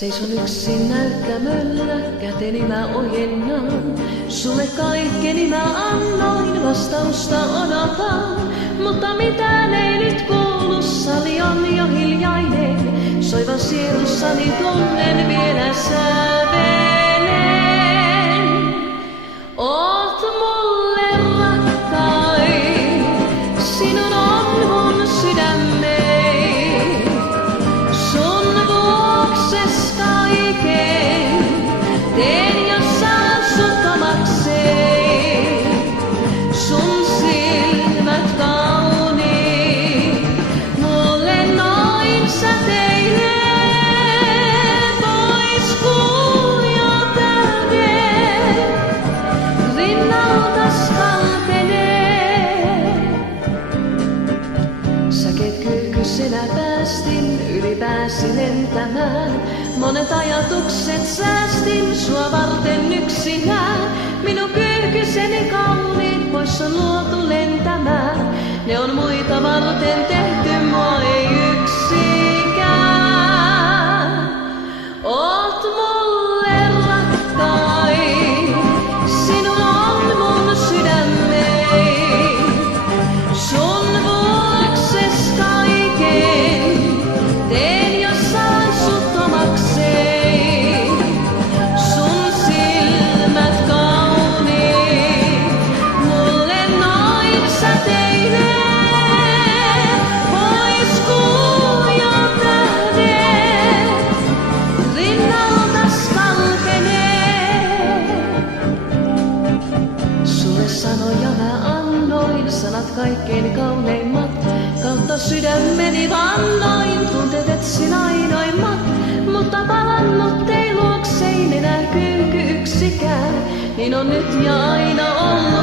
Seison yksin näyttämöllä, käteni mä ojennan. Sulle kaikkeni mä annoin, vastausta odotan. Mutta mitään ei nyt kuulu, sali on jo hiljainen. Soivan sielussani tunnen vielä sävelen. Oot mulle rakkain, sinun on mun sydämeni. Sun vuokses kaiken, teen jos saan sut omakseen. Sun silmät kauniit, mulle noin säteilee. Pois kuujo tähden, rinnaltas kalpenee. Säkeet kyykysenä päästin, yli pääsi lentämään. Monet ajatukset säästin, sua varten yksinään. Minun kyyhkyseni kauniit, pois on luotu lentämään. Ne on muita varten tehty, mua ei yksikään. Oot mulle rakkain, sinun on mun sydämeni. Sun vuokses kaiken, teen jos saan sut omakseen. Sun silmät kauniit, mulle noin säteilee. Pois kuujo tähden, rinnaltas kalpenee. Sulle sanoja mä annoin, sanat kaikkein kauneimmat. Kautta sydämeni vannoin, tunteet etsin ainoimmat. Mutta palannut ei luoksein enää kyyky yksikään. Niin on nyt ja aina ollut.